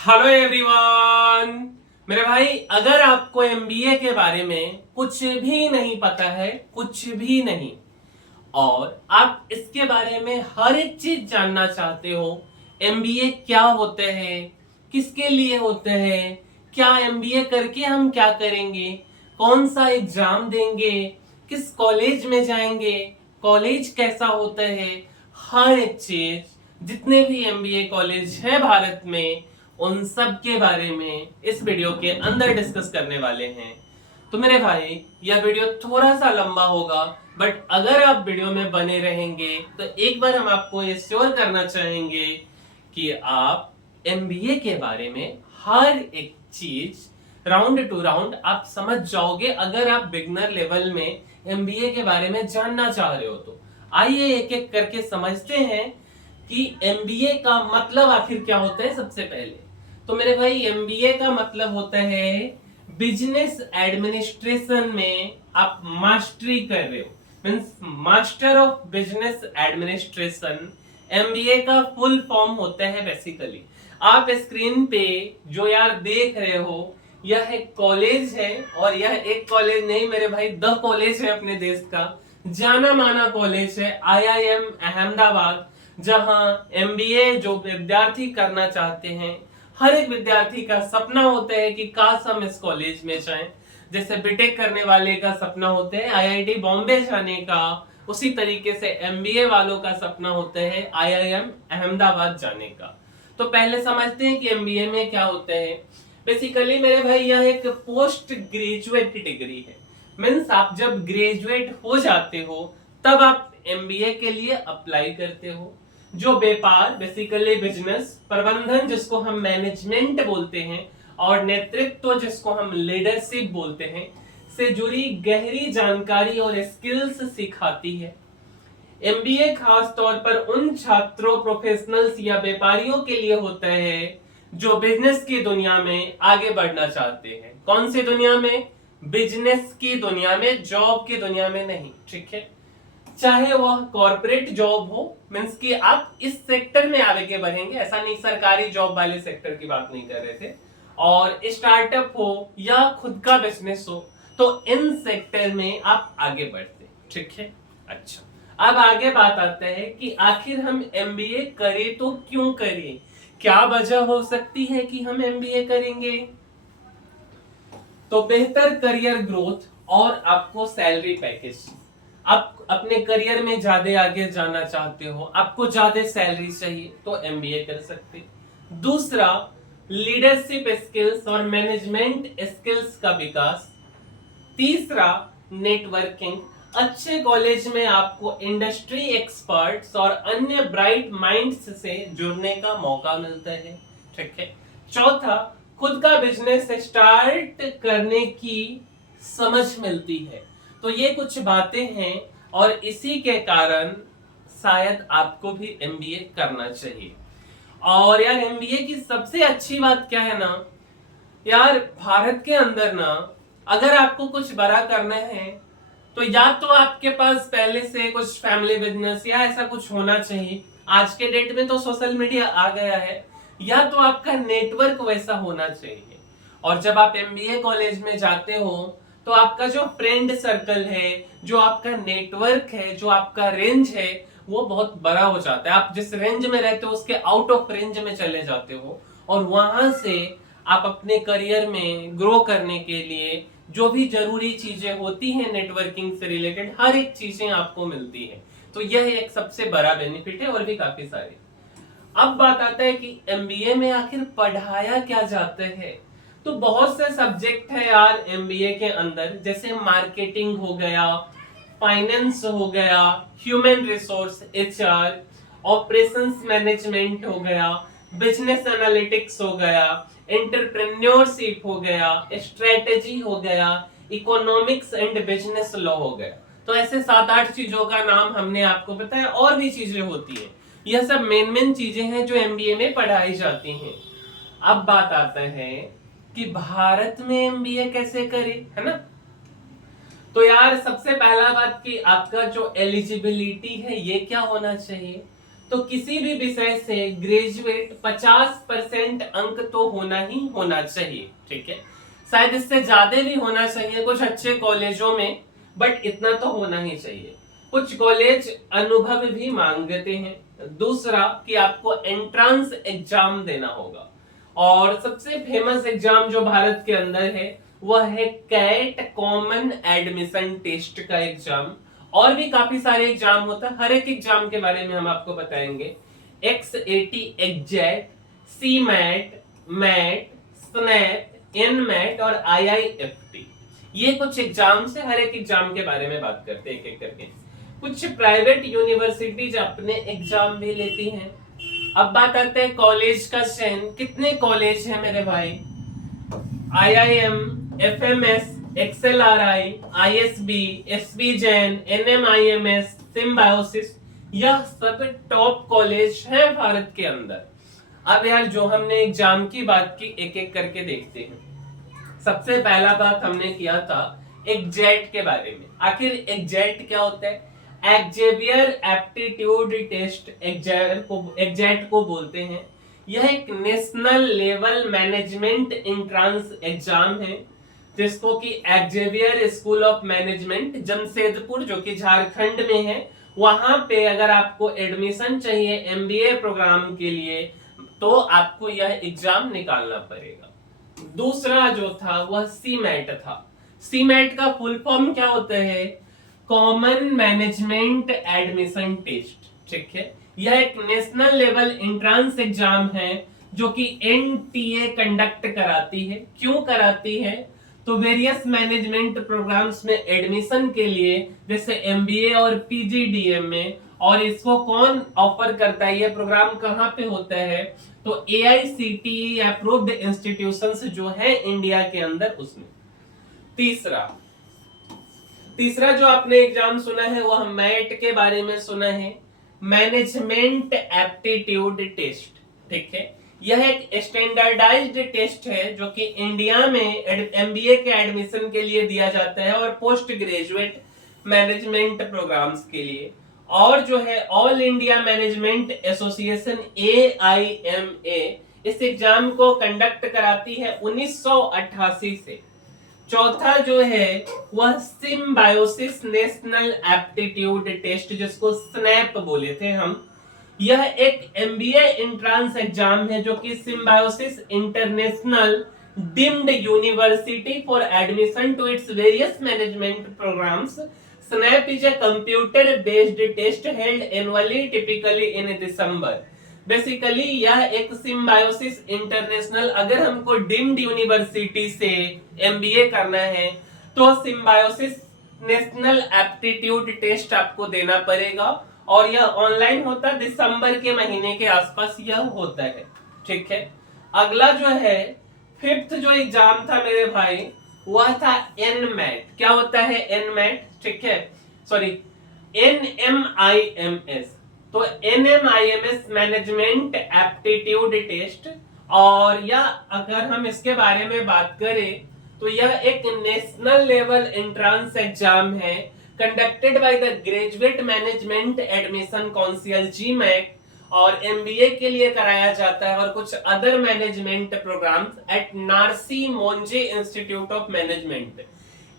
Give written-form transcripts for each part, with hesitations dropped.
Hello everyone. मेरे भाई, अगर आपको एमबीए के बारे में कुछ भी नहीं पता है, कुछ भी नहीं, और आप इसके बारे में हर एक चीज जानना चाहते हो, एमबीए क्या होते हैं, किसके लिए होते हैं, क्या एमबीए करके हम क्या करेंगे, कौन सा एग्जाम देंगे, किस कॉलेज में जाएंगे, कॉलेज कैसा होता है, हर एक चीज, जितने भी एमबीए कॉलेज है भारत में, उन सब के बारे में इस वीडियो के अंदर डिस्कस करने वाले हैं। तो मेरे भाई, यह वीडियो थोड़ा सा लंबा होगा, बट अगर आप वीडियो में बने रहेंगे तो एक बार हम आपको ये श्योर करना चाहेंगे कि आप एमबीए के बारे में हर एक चीज राउंड टू राउंड आप समझ जाओगे, अगर आप बिगनर लेवल में एमबीए के बारे में जानना चाह रहे हो तो। आइए एक एक करके समझते हैं कि एमबीए का मतलब आखिर क्या होता है। सबसे पहले तो मेरे भाई, एमबीए का मतलब होता है बिजनेस एडमिनिस्ट्रेशन में आप मास्टरी कर रहे हो, means master of business administration MBA का फुल फॉर्म होता है। बेसिकली आप स्क्रीन पे जो यार देख रहे हो, यह एक कॉलेज है, और यह एक कॉलेज नहीं मेरे भाई, द कॉलेज है अपने देश का, जाना माना कॉलेज है आईआईएम अहमदाबाद, जहां एमबीए जो विद्यार्थी करना चाहते हैं, हर एक विद्यार्थी का सपना होता है कि काश हम इस कॉलेज में जाएं। जैसे बीटेक करने वाले का सपना होता है आईआईटी बॉम्बे जाने का, उसी तरीके से एमबीए वालों का सपना होता है आईआईएम अहमदाबाद जाने का। तो पहले समझते हैं कि एमबीए में क्या होता है। बेसिकली मेरे भाई, यह एक पोस्ट ग्रेजुएट डिग्री है। मीन्स आप जब ग्रेजुएट हो जाते हो तब आप एमबीए के लिए अप्लाई करते हो। जो व्यापार, बेसिकली बिजनेस, प्रबंधन जिसको हम मैनेजमेंट बोलते हैं, और नेतृत्व जिसको हम लीडरशिप बोलते हैं, से जुड़ी गहरी जानकारी और स्किल्स सिखाती है। एमबीए खास तौर पर उन छात्रों, प्रोफेशनल्स या व्यापारियों के लिए होता है जो बिजनेस की दुनिया में आगे बढ़ना चाहते हैं। कौन सी दुनिया में? बिजनेस की दुनिया में, जॉब की दुनिया में नहीं। ठीक है, चाहे वह कॉर्पोरेट जॉब हो, मींस कि आप इस सेक्टर में आगे बढ़ेंगे, ऐसा नहीं सरकारी जॉब वाले सेक्टर की बात नहीं कर रहे थे, और स्टार्टअप हो या खुद का बिजनेस हो, तो इन सेक्टर में आप आगे बढ़ते। ठीक है, अच्छा, अब आगे बात आता है कि आखिर हम एमबीए करें तो क्यों करें, क्या वजह हो सकती है कि हम एमबीए करेंगे। तो बेहतर करियर ग्रोथ और आपको सैलरी पैकेज, आप अपने करियर में ज्यादा आगे जाना चाहते हो, आपको ज्यादा सैलरी चाहिए, तो एमबीए कर सकते। दूसरा, लीडरशिप स्किल्स और मैनेजमेंट स्किल्स का विकास। तीसरा, नेटवर्किंग, अच्छे कॉलेज में आपको इंडस्ट्री एक्सपर्ट्स और अन्य ब्राइट माइंड्स से जुड़ने का मौका मिलता है। ठीक है। चौथा, खुद का बिजनेस स्टार्ट करने की समझ मिलती है। तो ये कुछ बातें हैं, और इसी के कारण शायद आपको भी एमबीए करना चाहिए। और यार, एमबीए की सबसे अच्छी बात क्या है ना यार, भारत के अंदर ना, अगर आपको कुछ बड़ा करना है तो या तो आपके पास पहले से कुछ फैमिली बिजनेस या ऐसा कुछ होना चाहिए, आज के डेट में तो सोशल मीडिया आ गया है, या तो आपका नेटवर्क वैसा होना चाहिए। और जब आप एमबीए कॉलेज में जाते हो तो आपका जो फ्रेंड सर्कल है, जो आपका नेटवर्क है, जो आपका रेंज है, वो बहुत बड़ा हो जाता है। आप जिस रेंज में रहते हो उसके आउट ऑफ रेंज में चले जाते हो, और वहां से आप अपने करियर में ग्रो करने के लिए जो भी जरूरी चीजें होती हैं नेटवर्किंग से रिलेटेड, हर एक चीजें आपको मिलती है। तो यह एक सबसे बड़ा बेनिफिट है, और भी काफी सारे। अब बात आता है कि एमबीए में आखिर पढ़ाया क्या जाता है। तो बहुत से सब्जेक्ट है यार एमबीए के अंदर, जैसे मार्केटिंग हो गया, फाइनेंस हो गया, human resource HR, operations management हो गया, बिजनेस एनालिटिक्स हो गया, एंटरप्रेन्योरशिप हो गया, स्ट्रेटेजी हो गया, इकोनॉमिक्स एंड बिजनेस लॉ हो गया। तो ऐसे 7-8 चीजों का नाम हमने आपको बताया, और भी चीजें होती हैं। यह सब मेन चीजें हैं जो एमबीए में पढ़ाई जाती हैं। अब बात आता है कि भारत में एमबीए कैसे करें, है ना। तो यार, सबसे पहला बात कि आपका जो एलिजिबिलिटी है ये क्या होना चाहिए। तो किसी भी विषय से ग्रेजुएट 50% अंक तो होना ही होना चाहिए। ठीक है, शायद इससे ज्यादा भी होना चाहिए कुछ अच्छे कॉलेजों में, बट इतना तो होना ही चाहिए। कुछ कॉलेज अनुभव भी मांगते हैं। दूसरा कि आपको एंट्रेंस एग्जाम देना होगा, और सबसे फेमस एग्जाम जो भारत के अंदर है वह है कैट, कॉमन एडमिशन टेस्ट का एग्जाम। और भी काफी सारे एग्जाम होता है, हर एक एग्जाम के बारे में हम आपको बताएंगे। XAT एग्जैक्ट, सी मैट, मैट, स्नैप, एनमैट और IIFT, ये कुछ एग्जाम से, हर एक एग्जाम के बारे में बात करते हैं एक एक करके। कुछ प्राइवेट यूनिवर्सिटीज अपने एग्जाम भी लेती हैं। अब बात आते हैं कॉलेज का चयन। कितने कॉलेज हैं मेरे भाई? IIM, FMS, XLRI, ISB, SB Jain, NMIMS, symbiosis, यह सब टॉप कॉलेज हैं भारत के अंदर। अब यार जो हमने एग्जाम की बात की, एक एक करके देखते हैं। सबसे पहला बात हमने किया था एग्जैक्ट के बारे में। आखिर एग्जैक्ट क्या होता है? एक्जेवियर एप्टीट्यूड टेस्ट एग्जैक्ट को बोलते हैं। यह एक national level management entrance exam है, जिसको कि Xavier school of management Jamshedpur, जो कि झारखंड में है, वहां पे अगर आपको एडमिशन चाहिए MBA प्रोग्राम के लिए तो आपको यह एग्जाम निकालना पड़ेगा। दूसरा जो था वह सीमैट था। सीमैट का फुल फॉर्म क्या होता है? Common management admission test. ठीक है, यह एक नेशनल लेवल एंट्रेंस एग्जाम है जो कि NTA कंडक्ट कराती है। क्यों कराती है? तो वेरियस मैनेजमेंट प्रोग्राम्स में एडमिशन के लिए, जैसे MBA और PGDM में। और इसको कौन ऑफर करता है? यह प्रोग्राम कहाँ पे होता है? तो AICTE अप्रूव्ड इंस्टीट्यूशंस जो है इंडिया के अंदर, उसमें। तीसरा जो आपने एग्जाम सुना है वह मैट के बारे में सुना है, मैनेजमेंट एप्टीट्यूड टेस्ट। ठीक है, यह एक स्टैंडर्डाइज्ड टेस्ट है जो कि इंडिया में MBA के एडमिशन के लिए दिया जाता है और पोस्ट ग्रेजुएट मैनेजमेंट प्रोग्राम्स के लिए। और जो है all India management association AIMA इस एग्जाम को कंडक्ट कराती है 1988 से। चौथा जो है वह सिम्बायोसिस नेशनल एप्टीट्यूड टेस्ट, जिसको स्नैप बोले थे हम। यह एक MBA एंट्रेंस एग्जाम है जो कि Symbiosis international deemed university for admission to its various management programmes. SNAP is a computer-based test held annually, typically in December. Basically यह एक सिम्बायोसिस इंटरनेशनल, अगर हमको डीम्ड यूनिवर्सिटी से MBA करना है तो सिम्बायोसिस नेशनल एप्टीट्यूड टेस्ट आपको देना पड़ेगा, और यह ऑनलाइन होता है। दिसंबर के महीने के आसपास यह होता है। ठीक है, अगला जो है फिफ्थ जो एग्जाम था मेरे भाई, वह था NMAT। क्या होता है NMAT? ठीक है, सॉरी, NMIMS। तो NMIMS मैनेजमेंट एप्टीट्यूड टेस्ट। और यह अगर हम इसके बारे में बात करें तो यह एक नेशनल लेवल एंट्रेंस एग्जाम है conducted by the graduate management admission council GMAT, और MBA के लिए कराया जाता है, और कुछ other management programs at Narsee Monjee Institute of Management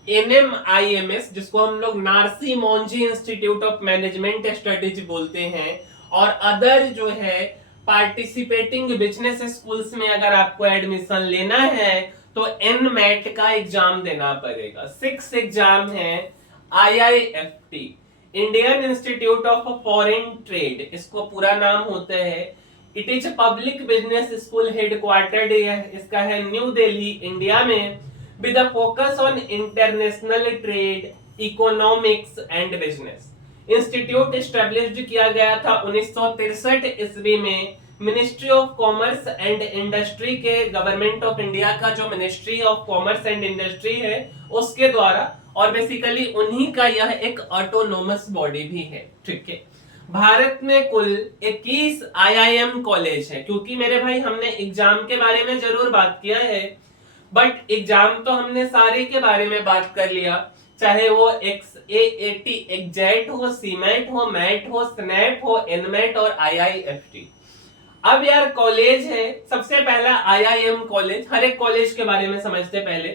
NMIMS, जिसको हम लोग Narsee Monjee Institute of Management Studies बोलते हैं। और अदर जो है पार्टिसिपेटिंग बिजनेस स्कूल्स में अगर आपको एडमिशन लेना है तो NMAT का एग्जाम देना पड़ेगा। 6 एग्जाम है IIFT, Indian institute of foreign trade, इसको पूरा नाम होता है। It is public business school headquartered, इसका है न्यू दिल्ली इंडिया में, with a focus on international trade, economics and business। Institute established किया गया था 1963 ईस्वी में ministry of commerce and industry के, गवर्नमेंट ऑफ इंडिया का जो ministry of commerce and industry है उसके द्वारा, और बेसिकली उन्हीं का यह एक ऑटोनोमस बॉडी भी है। ठीक है, भारत में कुल 21 IIM कॉलेज है। क्योंकि मेरे भाई हमने एग्जाम के बारे में जरूर बात किया है, बट एग्जाम तो हमने सारे के बारे में बात कर लिया। चाहे वो XAAT एग्जैक्ट हो, सीमेट हो, मैट हो, स्नैप हो, एनमेट और IIFT। अब यार कॉलेज है, सबसे पहला IIM कॉलेज। हर एक कॉलेज के बारे में समझते पहले।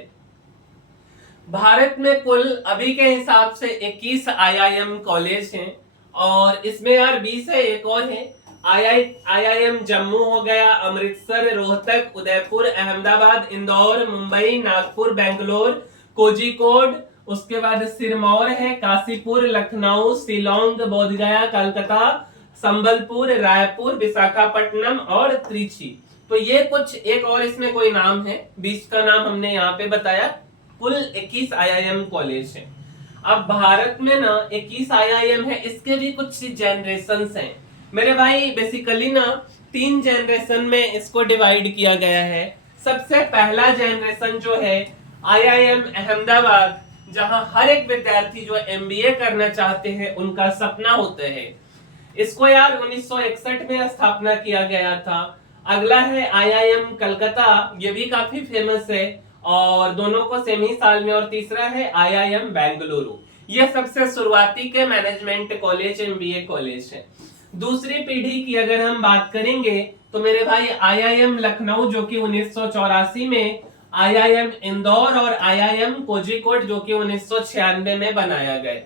भारत में कुल अभी के हिसाब से 21 IIM कॉलेज हैं और इसमें यार 20 है, एक और है IIM जम्मू हो गया, अमृतसर, रोहतक, उदयपुर, अहमदाबाद, इंदौर, मुंबई, नागपुर, बेंगलोर, कोझिकोड, उसके बाद सिरमौर है, काशीपुर, लखनऊ, शिलोंग, बोधगया, कलकत्ता, संबलपुर, रायपुर, विशाखापट्टनम और त्रिची। तो ये कुछ, एक और इसमें कोई नाम है, 20 का नाम हमने यहाँ पे बताया। कुल 21 IIM कॉलेज है। अब भारत में ना 21 IIM है, इसके भी कुछ जनरेशंस हैं मेरे भाई। बेसिकली ना 3 जनरेशन में इसको डिवाइड किया गया है। सबसे पहला जनरेशन जो है IIM अहमदाबाद, जहां हर एक विद्यार्थी जो MBA करना चाहते हैं उनका सपना होता है। इसको यार 1961 में स्थापना किया गया था। अगला है IIM कलकत्ता, ये भी काफी फेमस है और दोनों को सेम ही साल में। और तीसरा है IIM बेंगलुरु। ये सबसे शुरुआती के मैनेजमेंट कॉलेज, MBA कॉलेज है। दूसरी पीढ़ी की अगर हम बात करेंगे तो मेरे भाई IIM लखनऊ जो कि 1984 में, IIM इंदौर और IIM कोझिकोड जो कि 1996 में बनाया गया।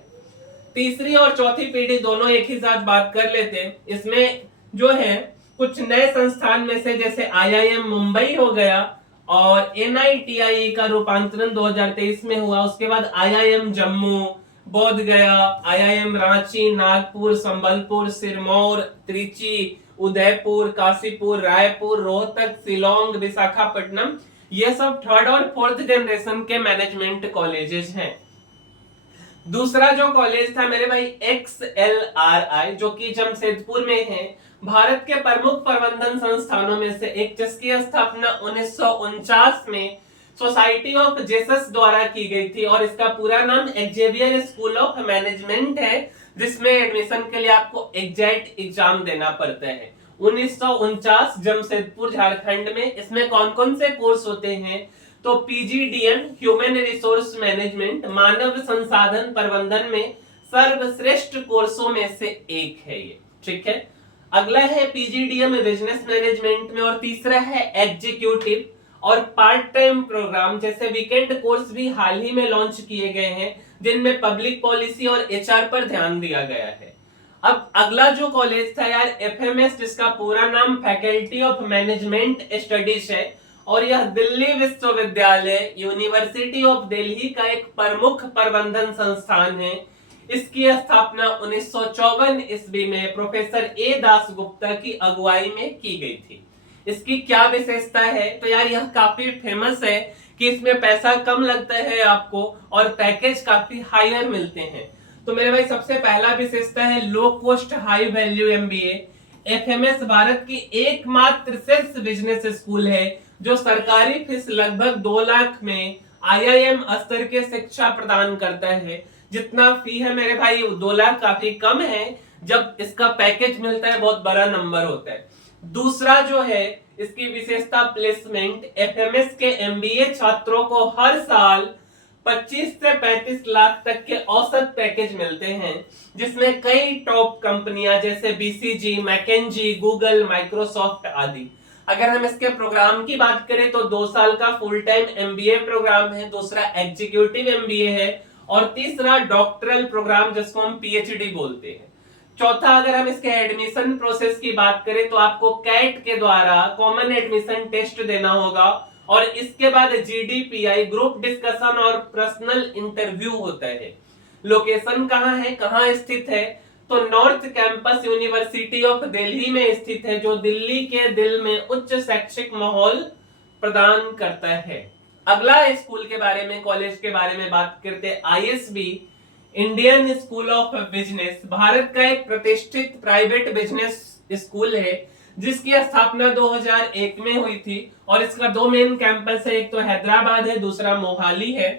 तीसरी और चौथी पीढ़ी दोनों एक ही साथ बात कर लेते हैं। इसमें जो है कुछ नए संस्थान में से, जैसे IIM मुंबई हो गया और NITIE का रूपांतरण 2023 में हुआ। उसके बाद IIM जम्मू, बोध गया, IIM रांची, नागपुर, संबलपुर, सिरमौर, त्रिची, उदयपुर, काशीपुर, रायपुर, रोहतक, शिलोंग, विशाखापट्टनम, ये सब थर्ड और फोर्थ जनरेशन के मैनेजमेंट कॉलेजेस हैं। दूसरा जो कॉलेज था मेरे भाई XLRI, जो कि जमशेदपुर में है, भारत के प्रमुख प्रबंधन संस्थानों में से एक, जिसकी स्थापना 1949 में सोसाइटी ऑफ जेसस द्वारा की गई थी और इसका पूरा नाम एक्जेवियर स्कूल ऑफ मैनेजमेंट है, जिसमें एडमिशन के लिए आपको एग्जैक्ट एग्जाम देना पड़ता है। 1949 जमशेदपुर झारखंड में। इसमें कौन कौन से कोर्स होते हैं तो PGDM ह्यूमन रिसोर्स मैनेजमेंट, मानव संसाधन प्रबंधन में सर्वश्रेष्ठ कोर्सों में से एक है ये, ठीक है। अगला है PGDM बिजनेस मैनेजमेंट में और तीसरा है एग्जीक्यूटिव और पार्ट टाइम प्रोग्राम जैसे वीकेंड कोर्स भी हाल ही में लॉन्च किए गए हैं, जिनमें पब्लिक पॉलिसी और HR पर ध्यान दिया गया है। अब अगला जो कॉलेज था यार FMS, जिसका पूरा नाम फैकल्टी ऑफ मैनेजमेंट स्टडीज है और यह दिल्ली विश्वविद्यालय, यूनिवर्सिटी ऑफ दिल्ली का एक प्रमुख प्रबंधन संस्थान है। इसकी स्थापना 1954 ईस्वी में प्रोफेसर A दासगुप्ता की अगुवाई में की गई थी। इसकी क्या विशेषता है तो यार यह काफी फेमस है कि इसमें पैसा कम लगता है आपको और पैकेज काफी हायर मिलते हैं। तो मेरे भाई सबसे पहला विशेषता है low cost high value MBA। FMS Bharat की एकमात्र शीर्ष बिजनेस स्कूल है जो सरकारी फीस लगभग 2 लाख में IIM स्तर के शिक्षा प्रदान करता है। जितना फी है मेरे भाई 2 लाख काफी कम है, जब इसका पैकेज मिलता है बहुत बड़ा नंबर होता है। दूसरा जो है इसकी विशेषता प्लेसमेंट। FMS के MBA छात्रों को हर साल 25 से 35 लाख तक के औसत पैकेज मिलते हैं, जिसमें कई टॉप कंपनियां जैसे BCG, मैकेंजी, गूगल, माइक्रोसॉफ्ट आदि। अगर हम इसके प्रोग्राम की बात करें तो 2 साल का फुल टाइम MBA प्रोग्राम है, दूसरा एग्जीक्यूटिव MBA है और तीसरा डॉक्टरल प्रोग्राम जिसको हम PhD बोलते हैं। चौथा, अगर हम इसके एडमिशन प्रोसेस की बात करें तो आपको कैट के द्वारा कॉमन एडमिशन टेस्ट देना होगा और इसके बाद GDPI ग्रुप डिस्कशन और पर्सनल इंटरव्यू होता है। लोकेशन कहाँ है, कहाँ स्थित है तो north campus university of Delhi में स्थित है, जो दिल्ली के दिल में उच्च शैक्षिक माहौल प्रदान करता है। अगला स्कूल के बारे में, कॉलेज के बारे में बात करते हैं ISB, Indian school of business. Bharat का एक प्रतिष्ठित प्राइवेट बिजनेस स्कूल है जिसकी स्थापना 2001 में हुई थी और इसका 2 मेन कैंपस है, एक तो हैदराबाद है, दूसरा मोहाली है।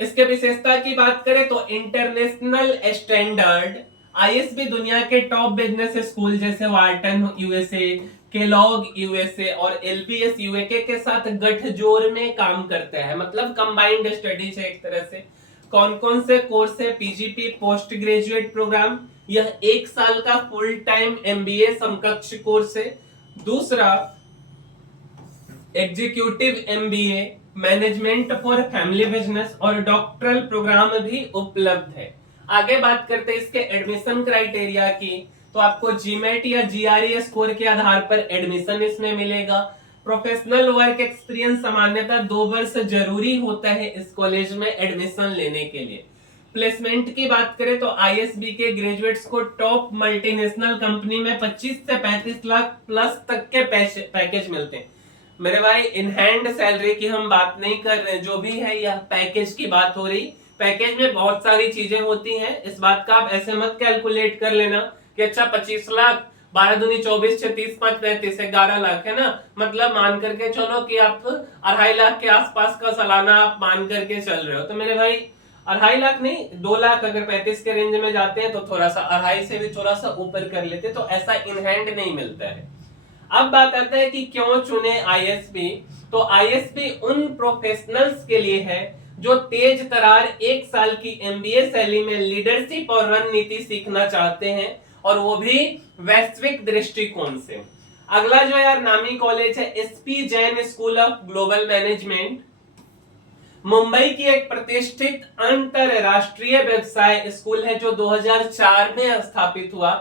इसके विशेषता की बात करें तो इंटरनेशनल स्टैंडर्ड ISB दुनिया के टॉप बिजनेस स्कूल जैसे वार्टन USA, केलॉग यूएसए और एलबीएस यूएके के साथ गठजोड़ में काम करता है, मतलब कंबाइंड स्टडीज है एक तरह से। कौन कौन से कोर्स है? पीजीपी पोस्ट ग्रेजुएट प्रोग्राम, यह 1 साल का फुल टाइम एमबीए समकक्ष कोर्स है। दूसरा executive MBA, management for family business और डॉक्टरल प्रोग्राम भी उपलब्ध है। आगे बात करते हैं इसके एडमिशन क्राइटेरिया की, तो आपको जीमेट या जीआरई स्कोर के आधार पर एडमिशन इसमें मिलेगा। प्रोफेशनल वर्क एक्सपीरियंस सामान्यतः 2 वर्ष जरूरी होता है इस कॉलेज में एडमिशन लेने के लिए। प्लेसमेंट की बात करें तो आईएसबी के ग्रेजुएट्स को टॉप मल्टीनेशनल कंपनी में 25 से 35 लाख प्लस तक के पैकेज मिलते हैं। मेरे भाई इन हैंड सैलरी की हम बात नहीं कर रहे हैं, जो भी है यह पैकेज की बात हो रही। पैकेज में बहुत सारी चीजें होती हैं, इस बात का आप ऐसे मत कैलकुलेट कर लेना कि अच्छा 25 लाख 12 दूनी 24 36 5 35 11 लाख है ना, मतलब मान करके चलो कि आप 2.5 लाख के आसपास का सालाना आप मान करके चल रहे हो। तो मेरे भाई 2.5 लाख नहीं 2 लाख अगर 35 के रेंज में जाते हैं तो थोड़ा सा 2.5 से भी थोड़ा सा ऊपर कर लेते, तो ऐसा इन हैंड नहीं मिलता है। अब बात आता है कि क्यों चुने आईएसबी। तो आईएसबी उन प्रोफेशनल्स के लिए है जो तेज तरार 1 साल की एमबीए शैली में लीडरशिप और रणनीति सीखना चाहते हैं, और वो भी वैश्विक दृष्टिकोण से। अगला जो यार नामी कॉलेज है SP Jain school of global management, Mumbai की एक प्रतिष्ठित अंतरराष्ट्रीय व्यवसाय स्कूल है जो 2004 में स्थापित हुआ।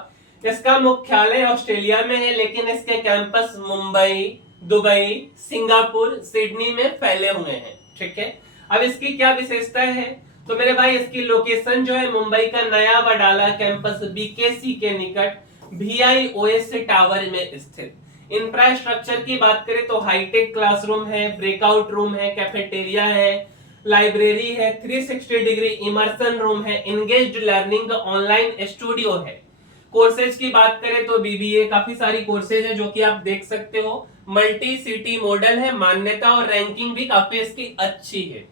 इसका मुख्यालय ऑस्ट्रेलिया में है, लेकिन इसके campus Mumbai, Dubai, Singapore, Sydney में फैले हुए हैं। ठीक है, अब इसकी क्या विशेषता है? तो मेरे भाई इसकी लोकेशन जो है मुंबई का नया वडाला कैंपस बीकेसी के निकट VIOS टावर में स्थित। इंफ्रास्ट्रक्चर की बात करें तो हाईटेक क्लासरूम है, ब्रेकआउट रूम है, कैफेटेरिया है, लाइब्रेरी है, 360 डिग्री इमर्सन रूम है, एंगेज्ड लर्निंग ऑनलाइन स्टूडियो है। कोर्सेज की बात करें तो बीबीए काफी सारी कोर्सेज है जो कि आप देख सकते हो। मल्टी सिटी मॉडल है, मान्यता और रैंकिंग भी काफी इसकी अच्छी है।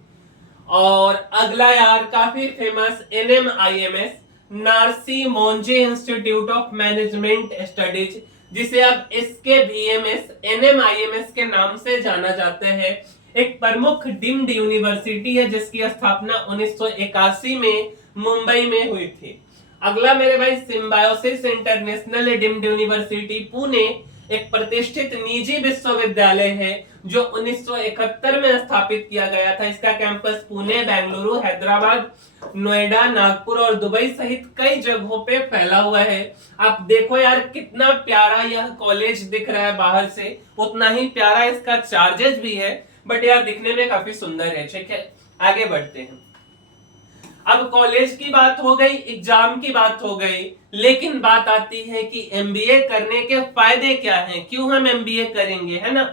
और अगला यार काफी famous NMIMS, Narsee Monjee Institute of Management Studies, जिसे अब इसके VMS NMIMS के नाम से जाना जाता है, एक प्रमुख डीम्ड यूनिवर्सिटी है जिसकी स्थापना 1981 में मुंबई में हुई थी। अगला मेरे भाई symbiosis international deemed university Pune, एक प्रतिष्ठित निजी विश्वविद्यालय है जो 1971 में स्थापित किया गया था। इसका कैंपस पुणे, बेंगलुरु, हैदराबाद, नोएडा, नागपुर और दुबई सहित कई जगहों पे फैला हुआ है। आप देखो यार कितना प्यारा यह कॉलेज दिख रहा है बाहर से, उतना ही प्यारा इसका चार्जेस भी है, बट यार दिखने में काफी सुंदर है। ठीक है, आगे बढ़ते हैं। अब कॉलेज की बात हो गई, एग्जाम की बात हो गई, लेकिन बात आती है कि एमबीए करने के फायदे क्या हैं, क्यों हम एमबीए करेंगे, है ना।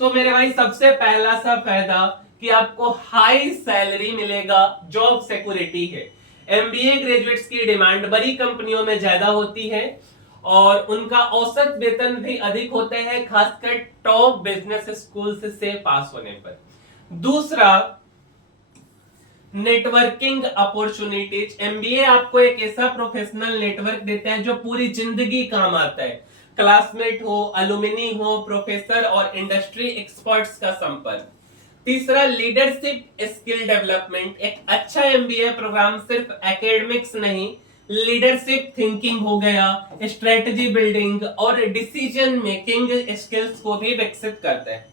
तो मेरे भाई सबसे पहला सा फायदा कि आपको हाई सैलरी मिलेगा, जॉब सिक्योरिटी है। एमबीए ग्रेजुएट्स की डिमांड बड़ी कंपनियों में ज्यादा होती है और उनका औसत वेतन भी अधिक होता है, खासकर टॉप बिजनेस स्कूल से पास होने पर। दूसरा नेटवर्किंग अपॉर्चुनिटीज, एमबीए आपको एक ऐसा प्रोफेशनल नेटवर्क देता है जो पूरी जिंदगी काम आता है। क्लासमेट हो, अलुमिनी हो, प्रोफेसर और इंडस्ट्री एक्सपर्ट्स का संपर्क। तीसरा लीडरशिप स्किल डेवलपमेंट, एक अच्छा एमबीए प्रोग्राम सिर्फ एकेडमिक्स नहीं, लीडरशिप थिंकिंग हो गया, स्ट्रेटजी बिल्डिंग और डिसीजन मेकिंग स्किल्स को भी विकसित करता है।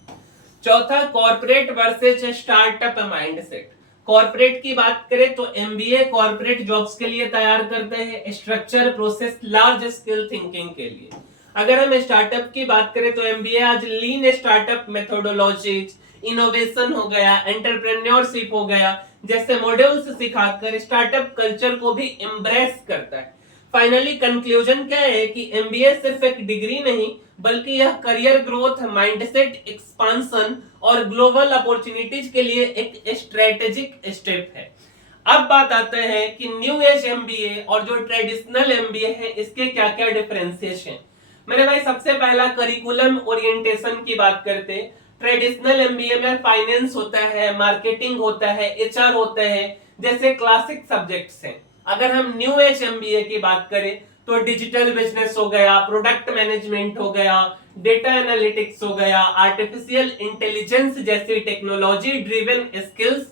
चौथा corporate versus startup mindset, corporate की बात करें तो एमबीए कॉर्पोरेट जॉब्स के लिए तैयार करते हैं, structure, process, large scale thinking के लिए। अगर हम स्टार्टअप की बात करें तो एमबीए आज लीन स्टार्टअप मेथोडोलॉजीज, इनोवेशन हो गया, एंटरप्रेन्योरशिप हो गया जैसे मॉड्यूल्स सिखाकर स्टार्टअप कल्चर को भी एम्ब्रेस करता है। फाइनली कंक्लूजन क्या है कि एमबीए सिर्फ एक डिग्री नहीं बल्कि यह करियर ग्रोथ, माइंडसेट एक्सपांशन और ग्लोबल अपॉर्चुनिटीज के लिए एक स्ट्रेटेजिक स्टेप है। अब बात आता है कि न्यू एज एमबीए और जो ट्रेडिशनल एमबीए है इसके क्या क्या डिफरेंशिएशन हैं। मेरे भाई सबसे पहला करिकुलम ओरिएंटेशन की बात करते हैं। ट्रेडिशनल एमबीए में फाइनेंस होता है, मार्केटिंग होता है, एचआर होता है, जैसे क्लासिक सब्जेक्ट्स हैं। अगर हम न्यू एज एमबीए की बात करें तो डिजिटल बिजनेस हो गया, प्रोडक्ट मैनेजमेंट हो गया, डेटा एनालिटिक्स हो गया, आर्टिफिशियल इंटेलिजेंस जैसी टेक्नोलॉजी ड्रिवन स्किल्स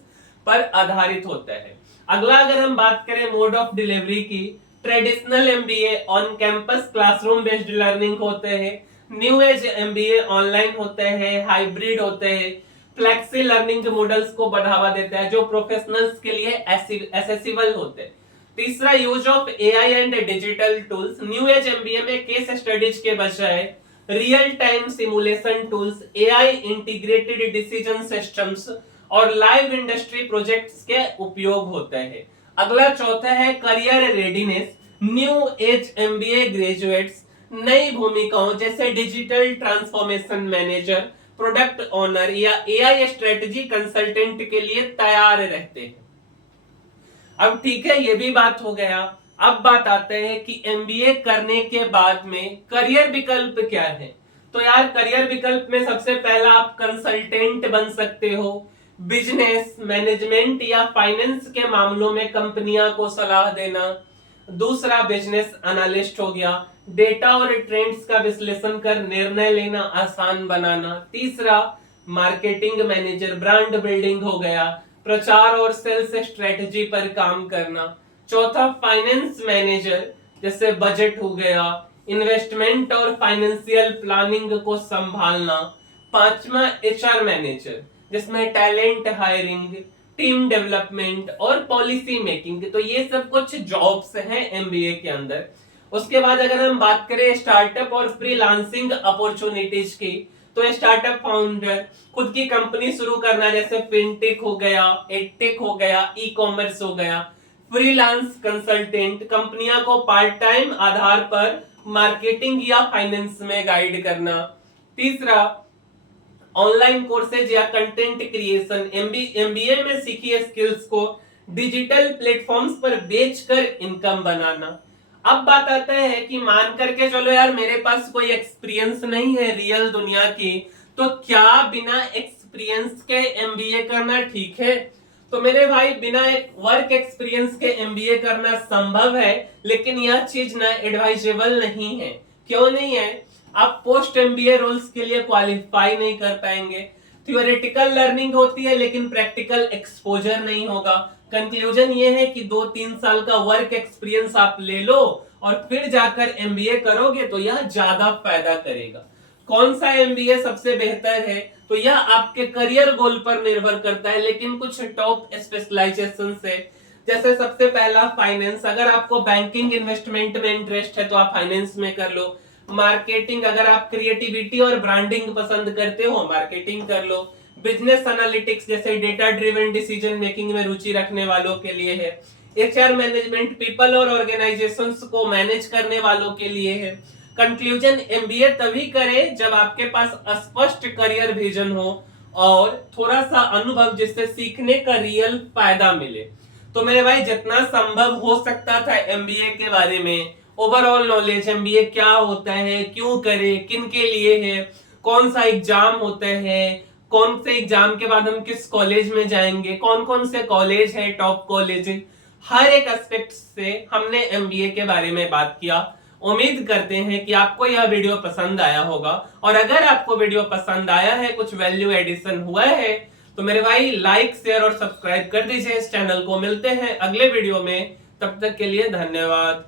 पर आधारित होता है। अगला अगर हम बात करें मोड ऑफ डिलीवरी की, traditional MBA on campus classroom based learning होते हैं, न्यू एज एमबीए ऑनलाइन होते हैं, हाइब्रिड होते हैं, फ्लेक्सी लर्निंग मॉडल्स को बढ़ावा देता है जो प्रोफेशनल्स के लिए एसेसिबल होते हैं। तीसरा use of AI and digital tools, new age MBA में केस स्टडीज के बजाय real time simulation tools, AI integrated decision systems और लाइव इंडस्ट्री प्रोजेक्ट्स के उपयोग होते हैं। अगला चौथा है career readiness, new age MBA graduates नई भूमिकाओं जैसे digital transformation manager, product owner या एआई स्ट्रेटजी कंसल्टेंट के लिए तैयार रहते हैं। अब ठीक है, ये भी बात हो गया। अब बात आते हैं कि एमबीए करने के बाद में करियर विकल्प क्या है। तो यार करियर विकल्प में सबसे पहला आप कंसल्टेंट बन सकते हो, बिजनेस मैनेजमेंट या फाइनेंस के मामलों में कंपनियां को सलाह देना। दूसरा बिजनेस एनालिस्ट हो गया, डेटा और ट्रेंड्स का विश्लेषण कर निर्णय लेना आसान बनाना। तीसरा मार्केटिंग मैनेजर, ब्रांड बिल्डिंग हो गया, प्रचार और सेल्स स्ट्रेटजी पर काम करना। चौथा फाइनेंस मैनेजर, जैसे बजट हो गया, इन्वेस्टमेंट और फाइनेंशियल प्लानिंग को संभालना। पांचवा एचआर मैनेजर, जिसमें टैलेंट हायरिंग, टीम डेवलपमेंट और पॉलिसी मेकिंग, तो ये सब कुछ जॉब्स हैं एमबीए के अंदर। उसके बाद अगर हम बात करें स्टार्टअप और फ्रीलांसिंग अपॉर्चुनिटीज की, तो स्टार्टअप फाउंडर खुद की कंपनी शुरू करना, जैसे फिनटेक हो गया, एडटेक हो गया, ई कॉमर्स हो गया। फ्रीलांस कंसल्टेंट कंपनियां को पार्ट टाइम आधार पर मार्केटिंग या फाइनेंस में गाइड करना। तीसरा ऑनलाइन कोर्सेज या कंटेंट क्रिएशन, एमबीए में सीखी स्किल्स को डिजिटल प्लेटफॉर्म्स पर बेचकर इनकम बनाना। अब बात आता है कि मान करके चलो यार मेरे पास कोई एक्सपीरियंस नहीं है रियल दुनिया की, तो क्या बिना एक्सपीरियंस के एमबीए करना ठीक है? तो मेरे भाई बिना एक वर्क एक्सपीरियंस के एमबीए करना संभव है, लेकिन यह चीज ना एडवाइजेबल नहीं है। क्यों नहीं है? आप पोस्ट एमबीए रोल्स के लिए क्वालिफाई नहीं कर पाएंगे। थ्योरेटिकल लर्निंग होती है लेकिन प्रैक्टिकल एक्सपोजर नहीं होगा। कंक्लूजन ये है कि 2-3 साल का वर्क एक्सपीरियंस आप ले लो और फिर जाकर एमबीए करोगे तो यह ज्यादा फायदा करेगा। कौन सा एमबीए सबसे बेहतर है, तो यह आपके करियर गोल पर निर्भर करता है, लेकिन कुछ टॉप स्पेशलाइजेशन है। जैसे सबसे पहला फाइनेंस, अगर आपको बैंकिंग इन्वेस्टमेंट में इंटरेस्ट है तो आप फाइनेंस में कर लो। मार्केटिंग, अगर आप क्रिएटिविटी और ब्रांडिंग पसंद करते हो मार्केटिंग कर लो। बिजनेस एनालिटिक्स जैसे डेटा ड्रिवन डिसीजन मेकिंग में रुचि रखने वालों के लिए है। एचआर मैनेजमेंट पीपल और ऑर्गेनाइजेशंस को मैनेज करने वालों के लिए है। कंक्लूजन, एमबीए तभी करें जब आपके पास स्पष्ट करियर विजन हो और थोड़ा सा अनुभव जिससे सीखने का रियल फायदा मिले। तो मेरे भाई जितना संभव हो सकता था एमबीए के बारे में, ओवरऑल नॉलेज, एमबीए क्या होता है, क्यों करें, किन के लिए है, कौन सा एग्जाम होता है, कौन से एग्जाम के बाद हम किस कॉलेज में जाएंगे, कौन कौन से कॉलेज है टॉप कॉलेज, हर एक एस्पेक्ट से हमने एमबीए के बारे में बात किया। उम्मीद करते हैं कि आपको यह वीडियो पसंद आया होगा, और अगर आपको वीडियो पसंद आया है, कुछ वैल्यू एडिशन हुआ है, तो मेरे भाई लाइक शेयर और सब्सक्राइब कर दीजिए इस चैनल को। मिलते हैं अगले वीडियो में, तब तक के लिए धन्यवाद।